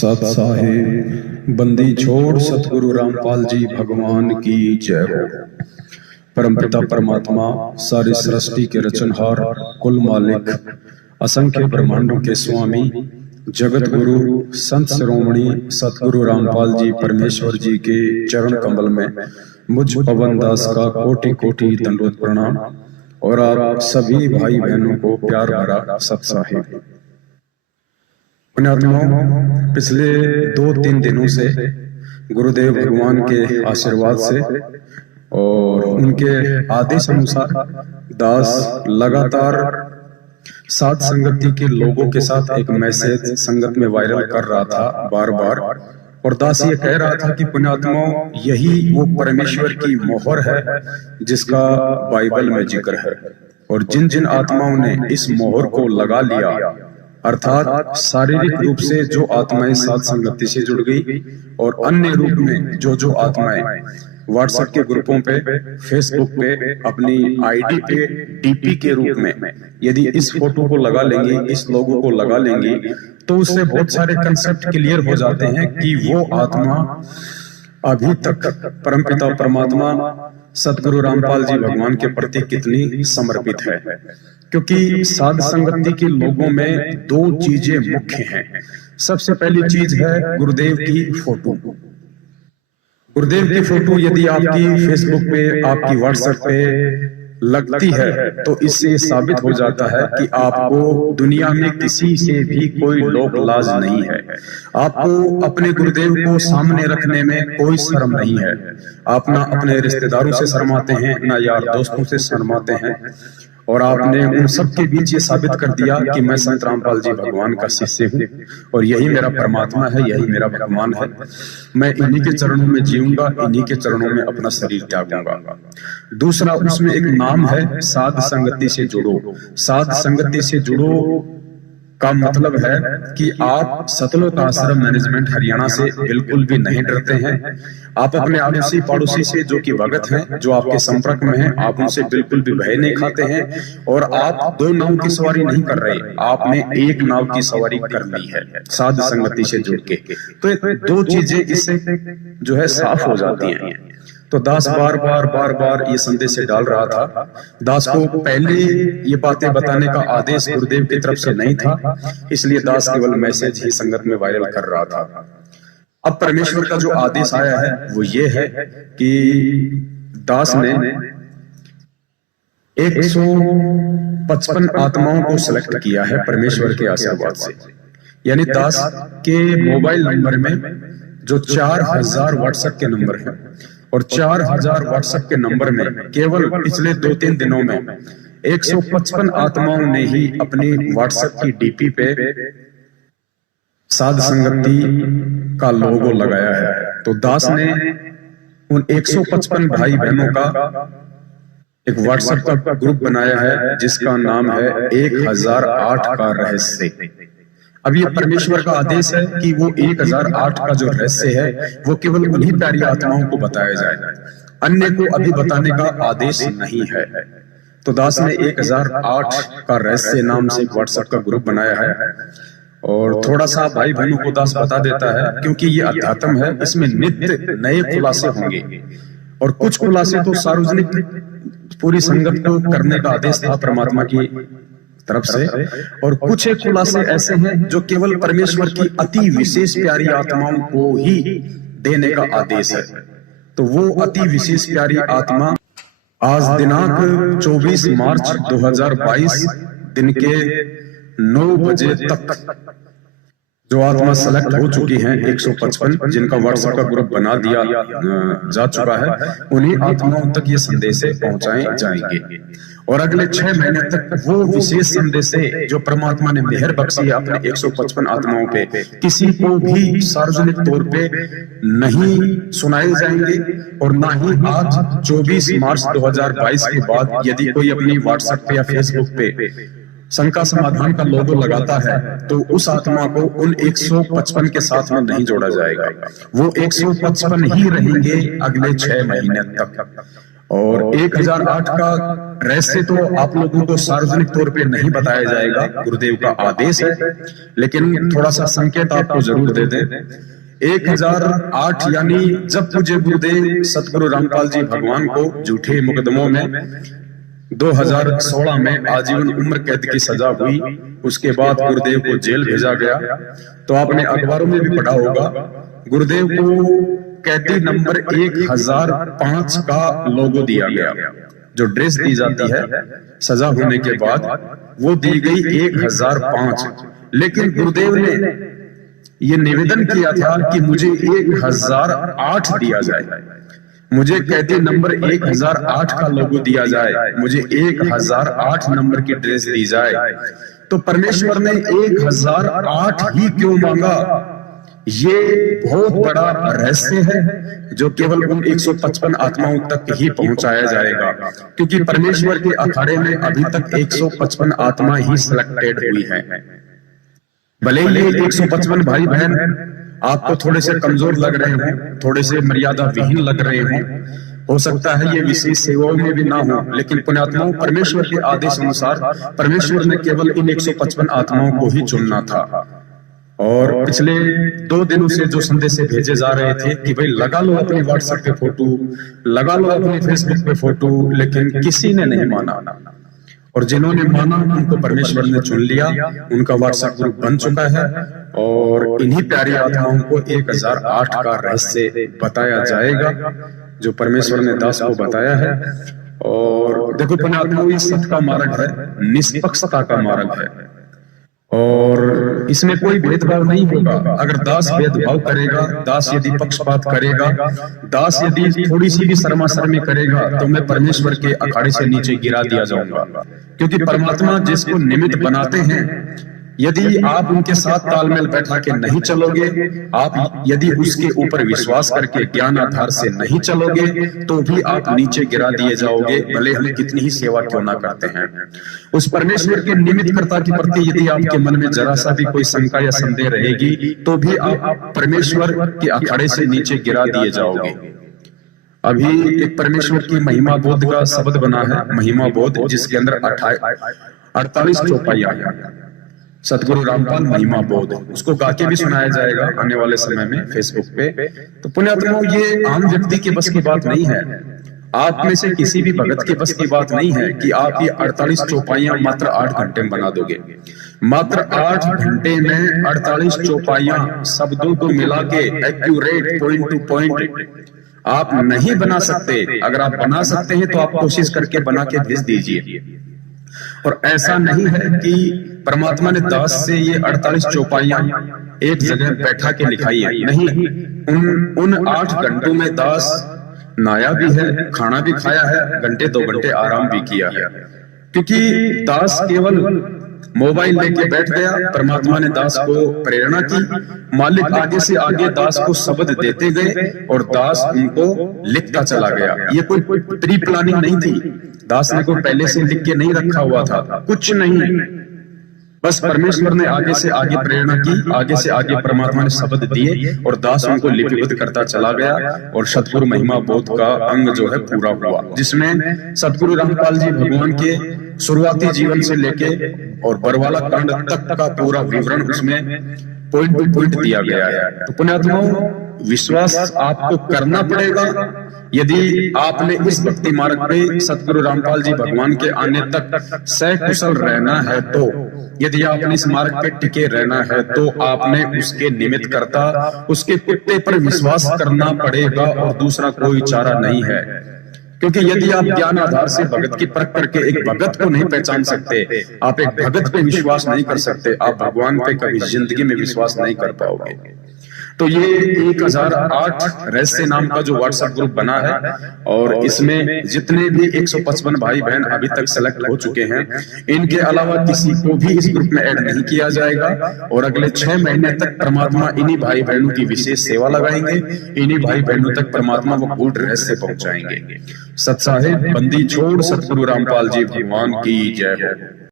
सत साहिब बंदी छोड़ सतगुरु रामपाल जी भगवान की जय हो। परमपिता परमात्मा सारी सृष्टि के रचनहार, कुल मालिक, असंख्य ब्रह्मांडों के स्वामी, जगत गुरु संत शिरोमणि सतगुरु रामपाल जी परमेश्वर जी के चरण कमल में मुझ पवन दास का कोटि कोटि दंडवत प्रणाम और आप सभी भाई बहनों को प्यार भरा सत साहिब। पुण्यात्माओं, पिछले 2-3 दिनों से गुरुदेव भगवान के आशीर्वाद से और उनके आदेश अनुसार दास लगातार साध संगति के लोगों के साथ एक मैसेज संगत में वायरल कर रहा था बार बार, और दास ये कह रहा था कि पुण्यात्माओं, यही वो परमेश्वर की मोहर है जिसका बाइबल में जिक्र है, और जिन जिन आत्माओं ने इस मोहर को लगा लिया, अर्थात शारीरिक रूप से जो आत्माएं साध संगति से जुड़ गई और अन्य रूप में जो आत्माएं व्हाट्सएप के ग्रुपों पे, फेसबुक पे, अपनी आईडी पे डीपी के रूप में यदि इस फोटो को लगा लेंगी, इस लोगो को लगा लेंगी, तो उससे बहुत सारे कंसेप्ट क्लियर हो जाते हैं कि वो आत्मा अभी तक परमपिता परमात्मा सतगुरु रामपाल जी भगवान के प्रति कितनी समर्पित है। क्योंकि साध संगति के लोगों में 2 चीजें मुख्य हैं। सबसे पहली चीज है गुरुदेव की फोटो। गुरुदेव की फोटो यदि आपकी फेसबुक पे, आपकी व्हाट्सएप पे लगती है तो इससे साबित हो जाता है कि आपको दुनिया में किसी से भी कोई लोक लाज नहीं है। आपको अपने गुरुदेव को सामने रखने में कोई शर्म नहीं है। आप ना अपने रिश्तेदारों से शर्माते हैं, ना यार दोस्तों से शर्माते हैं, और आपने उन सब के बीच ये साबित कर दिया कि मैं संत रामपाल जी भगवान का शिष्य हूँ और यही मेरा परमात्मा है, यही मेरा भगवान है। मैं इन्हीं के चरणों में जीऊंगा, इन्हीं के चरणों में अपना शरीर त्यागूंगा। दूसरा, उसमें एक नाम है साध संगति से जुड़ो। साध संगति से जुड़ो का मतलब है कि आप सतलोक आश्रम मैनेजमेंट हरियाणा से बिल्कुल भी नहीं डरते हैं। आप अपने आड़ोसी पड़ोसी से जो कि भगत हैं, जो आपके संपर्क में हैं, आप उनसे बिल्कुल भी भय नहीं खाते हैं, और आप 2 नाव की सवारी नहीं कर रहे, आपने एक नाव की सवारी कर ली है साध संगति से जुड़ के। तो 2 चीजें इससे जो है साफ हो जाती हैं। तो दास बार बार ये संदेश डाल रहा था। दास को पहले ये बातें बताने का आदेश गुरुदेव की तरफ से नहीं था, इसलिए दास केवल मैसेज ही संगत में वायरल कर रहा था। अब परमेश्वर का जो आदेश आया है वो ये है कि दास ने 155 आत्माओं को सिलेक्ट किया है परमेश्वर के आशीर्वाद से। यानी दास के मोबाइल नंबर में जो 4000 व्हाट्सएप के नंबर हैं, और 4000 व्हाट्सएप के नंबर में केवल पिछले 2-3 दिनों में 155 आत्माओं ने ही अपनी व्हाट्सएप की डीपी पे साध संगति का लोगो लगाया है। तो दास ने उन 155 भाई बहनों का एक व्हाट्सएप का ग्रुप बनाया है जिसका नाम है 1008 का रहस्य। अब ये परमेश्वर का आदेश है कि वो 1008 का जो रहस्य है वो केवल उन्हीं प्यारी आत्माओं को बताया जाए, अन्य को अभी बताने का आदेश नहीं है। तो दास ने 1008 का रहस्य नाम से एक व्हाट्सएप का ग्रुप बनाया है, और थोड़ा सा भाई बहनों को दास बता देता है क्योंकि ये अध्यात्म है, इसमें नित्य नए खुलासे होंगे, और कुछ खुलासे तो सार्वजनिक पूरी संगत को करने का आदेश था परमात्मा की तरफ से, और कुछ एक खुलासे ऐसे हैं जो केवल परमेश्वर की अति विशेष प्यारी आत्माओं को ही देने का आदेश है। तो वो अति विशेष प्यारी आत्मा आज दिनांक 24 मार्च 2022 दिन के 9 बजे तक जो आत्मा सेलेक्ट हो चुकी हैं 155, जिनका व्हाट्सएप का ग्रुप बना दिया जा चुका है, उन्हीं आत्माओं तक ये संदेश पहुंचाए जाएंगे। और अगले 6 महीने तक वो विशेष संदेश जो परमात्मा ने मेहर बख्शी है अपने 155 आत्माओं पे, किसी को भी सार्वजनिक तौर पे नहीं सुनाए जाएंगे, और ना ही आज 24 मार्च 2022 के बाद यदि कोई अपनी व्हाट्सएप पे या फेसबुक पे शंका समाधान का लोगो लगाता है तो उस आत्मा को उन 155 के साथ में नहीं जोड़ा जाएगा। वो 155 ही रहेंगे अगले 6 महीने तक। और 1008 का रहस्य तो आप लोगों को सार्वजनिक तौर पे नहीं बताया जाएगा, गुरुदेव का आदेश है, लेकिन थोड़ा सा संकेत आपको जरूर दे दें। 1008 यानी जब मुझे गुरुदेव सतगुरु रामपाल जी भगवान को झूठे मुकदमों में 2016 में आजीवन उम्र कैद की सजा हुई, उसके बाद गुरुदेव को जेल भेजा गया। तो आपने अखबारों में भी पढ़ा होगा, गुरुदेव को कैदी नंबर 1005 का लोगो दिया गया। जो ड्रेस दी जाती है सजा होने के बाद, वो दी गई 1005। लेकिन गुरुदेव ने ये निवेदन किया था कि मुझे 1008 दिया जाए, मुझे कैदी नंबर 1008 का लोगो दिया जाए, मुझे 1008 नंबर की ड्रेस दी जाए। तो परमेश्वर ने 1008 ही क्यों मांगा, ये बहुत बड़ा रहस्य है जो केवल उन 155 आत्माओं तक ही पहुंचाया जाएगा, क्योंकि परमेश्वर के अखाड़े में अभी तक 155 आत्मा ही सिलेक्टेड हुई है। भले ही 155 भाई बहन आपको थोड़े से कमजोर लग रहे हों, थोड़े से मर्यादा विहीन लग रहे हों, हो सकता है ये विशेष सेवाओं में भी ना हो, लेकिन पुण्यात्माओं, परमेश्वर के आदेश अनुसार परमेश्वर ने केवल इन 155 आत्माओं को ही चुनना था। और पिछले 2 दिनों से जो संदेश भेजे जा रहे थे कि भाई लगा लो अपने व्हाट्सएप पे फोटो, लगा लो अपने फेसबुक पे फोटो, लेकिन किसी ने नहीं माना। और जिन्होंने माना उनको परमेश्वर ने चुन लिया, उनका व्हाट्सएप ग्रुप बन चुका है। और इन्हीं प्यारी आत्माओं को 1008 का रहस्य बताया जाएगा जो परमेश्वर ने दास को बताया है। और देखो पुण्यात्माओं, ये सत्य का मार्ग है, निष्पक्षता का मार्ग है, और इसमें कोई भेदभाव नहीं होगा। अगर दास भेदभाव करेगा, दास यदि पक्षपात करेगा, दास यदि थोड़ी सी भी शर्माशर्मी करेगा, तो मैं परमेश्वर के अखाड़े से नीचे गिरा दिया जाऊंगा। क्योंकि परमात्मा जिसको निमित्त बनाते हैं, यदि आप उनके साथ तालमेल बैठा के नहीं चलोगे, आप यदि उसके ऊपर विश्वास करके ज्ञान आधार से नहीं चलोगे, तो भी आप नीचे गिरा दिए जाओगे, भले हम कितनी ही सेवा क्यों ना करते हैं। उस परमेश्वर के निमित्त कर्ता के प्रति यदि आपके मन में जरा सा भी कोई शंका या संदेह रहेगी, तो भी आप परमेश्वर के अखाड़े से नीचे गिरा दिए जाओगे। अभी एक परमेश्वर की महिमा बोध का शब्द बना है, महिमा बोध, जिसके अंदर 48 चौपाइयां हैं। सतगुरु रामपाल महिमा बोध, उसको गा के भी सुनाया जाएगा आने वाले समय में फेसबुक पे। तो पुण्यात्माओं, ये आम व्यक्ति के बस की बात नहीं है, आप में से किसी भी भगत के बस की बात नहीं है कि आप ये 48 चौपाइयां मात्र 8 घंटे में बना दोगे। मात्र 8 घंटे में 48 चौपाइयां शब्दों को मिला के एक्यूरेट, पॉइंट टू पॉइंट आप नहीं बना सकते। अगर आप बना सकते हैं तो आप कोशिश करके बना के भेज दीजिए। और ऐसा नहीं है कि परमात्मा ने दास से ये 48 चौपाइयां एक जगह बैठा के लिखाई है, नहीं। उन 8 घंटों में दास नहाया भी है, खाना भी खाया है, घंटे 2 घंटे आराम भी किया है। क्योंकि दास केवल मोबाइल लेके बैठ गया, परमात्मा ने दास को प्रेरणा की, मालिक आगे से आगे दास को शब्द देते गए और दास उनको लिखता चला गया। ये कोई प्री प्लानिंग नहीं थी, दास ने कोई पहले से लिख के नहीं रखा हुआ था, कुछ नहीं। बस परमेश्वर ने आगे से आगे प्रेरणा की, आगे से आगे परमात्मा ने शब्द दिए और दास उनको लिपिबद्ध करता चला गया। और सतगुरु महिमा बोध का अंग जो है पूरा हुआ, जिसमें सतगुरु रामपाल जी भगवान के शुरुआती जीवन से लेके और बरवाला कांड तक का पूरा विवरण उसमें पॉइंट टू पॉइंट दिया गया है। तो पुण्यात्माओं, विश्वास आपको करना पड़ेगा। यदि आपने इस भक्ति मार्ग पे सतगुरु रामपाल जी भगवान के आने तक सकुशल रहना है, तो यदि आपने इस मार्ग पे टिके रहना है, तो आपने उसके निमित्त करता, उसके कुत्ते पर विश्वास करना पड़ेगा और दूसरा कोई चारा नहीं है। क्योंकि यदि आप ज्ञान आधार से भगत की परख करके एक भगत को नहीं पहचान सकते, आप एक भगत पे विश्वास नहीं कर सकते, आप भगवान पे कभी जिंदगी में विश्वास नहीं कर पाओगे। तो ये 1008 रहस्य नाम का जो व्हाट्सएप ग्रुप बना है, और इसमें जितने भी 155 भाई बहन अभी तक सेलेक्ट हो चुके हैं, इनके अलावा किसी को भी इस ग्रुप में ऐड नहीं किया जाएगा। और अगले 6 महीने तक परमात्मा इन्हीं भाई बहनों की विशेष सेवा लगाएंगे, इन्हीं भाई बहनों तक परमात्मा वो गूढ़ रहस्य पहुंचाएंगे। सत साहिब बंदी छोड़ सतगुरु रामपाल जी भगवान की जय हो।